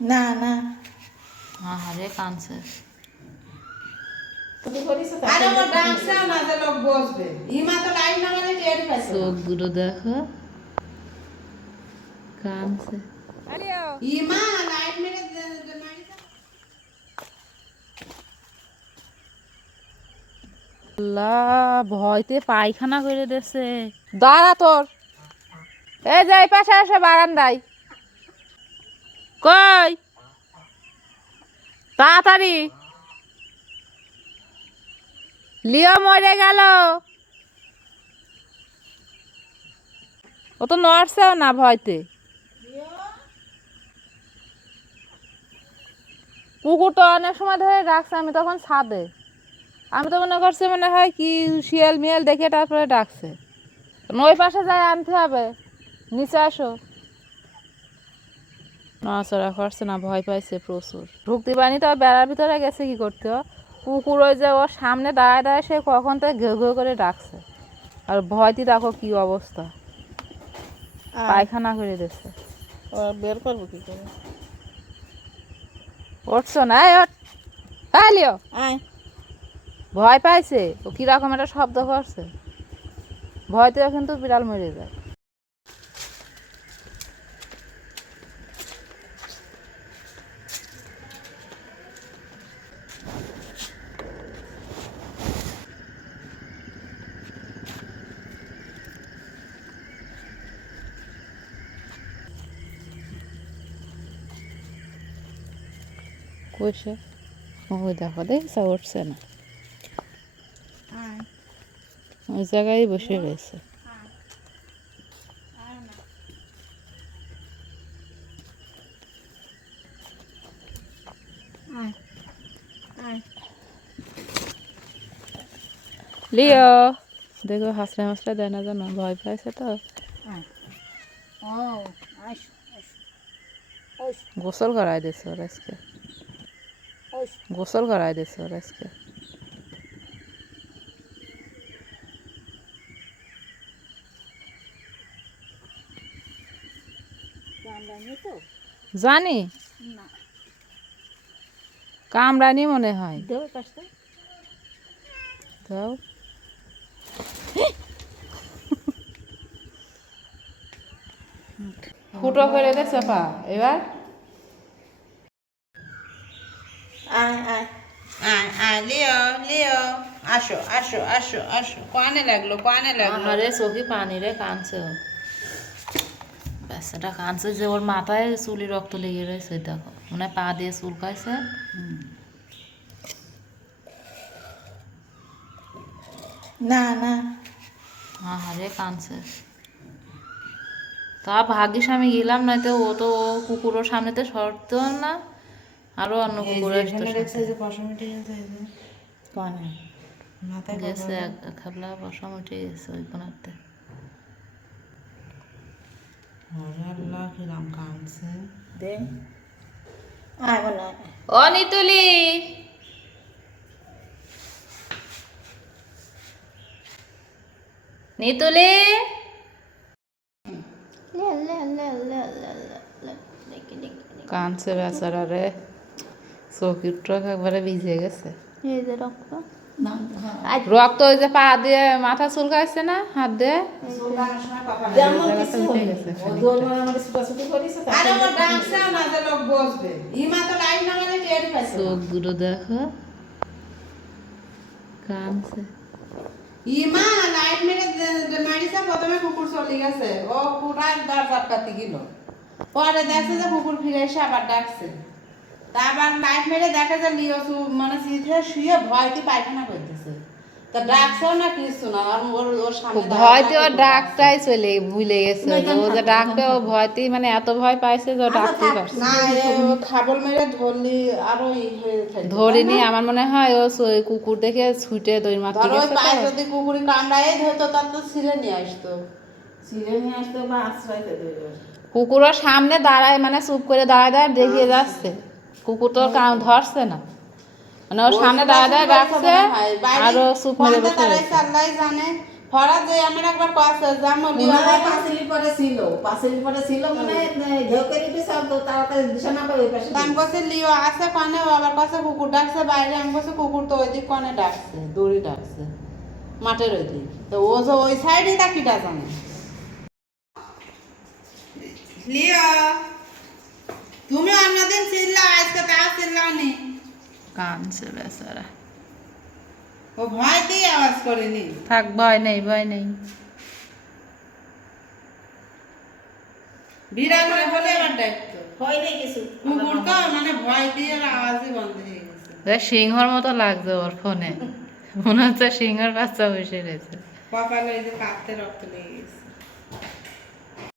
না না। আহারে কানছে আরে ও ডাকছে না যে লোক বসবে। ইমা তো লাইন না মানে টের পাইছে চোখ দুটো দেখো। কানছে ইমা মেরে ভয়তে পায়খানা করে দেছে দাঁড়া তোর। এই যে এই পাশে আসে বারান্দায়। কই? তাড়াতাড়ি। লিও মরে গেল। ও তো নড়ছেও না ভয়তে। কুকুর তো অনেক সময় ধরে ডাকছে, আমি তখন ছাদে। আমি তো মনে করছি মনে হয় কি শিয়াল মিয়াল দেখে তারপরে ডাকছে। ওই পাশে যাই আনতে হবে। নিচে আসো। নড়াচড়া করছে না ভয় পাইছে প্রচুর। ঢুকতে পানি তো বেড়ার ভিতরে গেছে কি করতে কুকুর ওই যে ওর সামনে দাঁড়ায় দাঁড়ায় সে কখন তো ঘেউ ঘেউ করে ডাকছে। আর ভয়তে দেখো কি অবস্থা। পায়খানা করে দিচ্ছে বের করব কি করে? উঠছো না এই লিও। ভয় পাইছে? ও কীরকম একটা শব্দ করছে। ভয়তে কিন্তু বিড়াল মরে যায়। কইছে ওই দেখো দেখছে উঠছে না। ওই জায়গায় বসে রয়েছে। লিও, দেখো, হাসলে হাসলে দেয় না জানো, ভয় পাইছে তো। গোসল করাই দিছে ওর গোসল করাই দিছে ওর আজকে। জানি। কামড়ানি মনে হয়। দাও ফুটো করে দিছে পা এবার? আসো আসো আসো আসো। কানে লাগল কানে লাগল। আরে চোখে পানি রে কানছে বেচাটা কানছে যে ওর মাথায় চুলি রক্ত লেগে রয়েছে দেখো। মনে পা দিয়ে চুল খাইছে না না। আহারে কানছে তা ভাগ্যিস আমি গেলাম না তো ও তো ও কুকুরের সামনেতে সরতো না আরও অন্য কুকুর আসতো কানে গেছে খাবলা বসম উঠে গেছে ওই কোনাতে আল্লাহ কিরাম কানছে দে। ও নিতুলি! নিতুলি বেচারা রে চৌকিটা একবারে ভিজে গেছে। এই যে রক্ত। রক্ত ওই যে পা দিয়ে মাথা চুলকাইছে না হাত দিয়ে? যেমন জায়গাটা উঠে গেছে আরে ও ডাকছে না যে লোক বসবে। ইমা লাইন না মানে চোখ দুটো দেখো। কানছে ইমা লাইট মেরে দে- দে- মারিছে প্রথমে কুকুর চলে গেছে। ও গেল। পরে দেখছে যে কুকুর ফিরে এসে আবার ডাকছে। তা আবার মেরে দেখা যায় লিও সু- মানে সিধে শুয়ে ভয়তে পায়খানা করতেছে। তা ডাকছেও না কিছু না আর ওর ওর সামনে ভয়তে ওর ডাকটাই চলে ভুলে গেছে ও যে ডাকবে ও ভয়তেই মানে এত ভয় পাইছে যে ডাকতেই পারছে না। ও খাবল মেরে ধরলি আরও ই হয়ে থাকবে। ধরিনি আমার মনে হয় ও কুকুর দেখে ছুটে দই মারতে ওই গেছে পায়ে তো। যদি কুকুরি কামড়াই ধরতো তার তো ছিঁড়ে নিয়ে আসতো। ছিঁড়ে নিয়ে আসতো বা আশ্রয়তে দেবে কুকুরের সামনে দাঁড়ায় মানে চুপ করে দাঁড়ায় দাঁড়ায় দেখিয়ে যাচ্ছে। কুকুর তো কাম ধরছে না। মানে ওর সামনে দাঁড়ায় দাঁড়ায় রাখছে আর ও চুপ মেরে বসে জানে। ফরাজ যে আমার একবার কয়েছে জামো লিও হয় পরে ছিল। পরে ছিল মনে ঘেউ করে উঠে সব তো তাড়াতাড়ি দিশা না পাবে ওই পাশে। আমি কাছে লিও আছে কনে? ও আবার কাছে কুকুর ডাকছে বাইরে। আমি কাছে কুকুর তো ওই দিক কনে ডাকছে দড়ি ডাকছে মাঠের ওই দিক তো ও যে ওই সাইডে তাকিটা জানে। লিও তুমি অন্যদিন চিল্লাও আজকে তাও চিল্লাও নি। কানছে বেচারা। ও ভয় দিয়ে আওয়াজ করেনি থাক ভয় নেই ভয় নেই। বিড়াল হলে এবার ডাকতো হয় নাই কিছু। কুকুর তো মানে ভয় দিয়ে আওয়াজই বন্ধ হয়ে গেছে। সিংহর মতো লাগছে ওর ফোনে। মনে হচ্ছে সিংহর বাচ্চা বসে রয়েছে। কপালে ওই যে কাঁদতে রক্ত লেগে গেছে।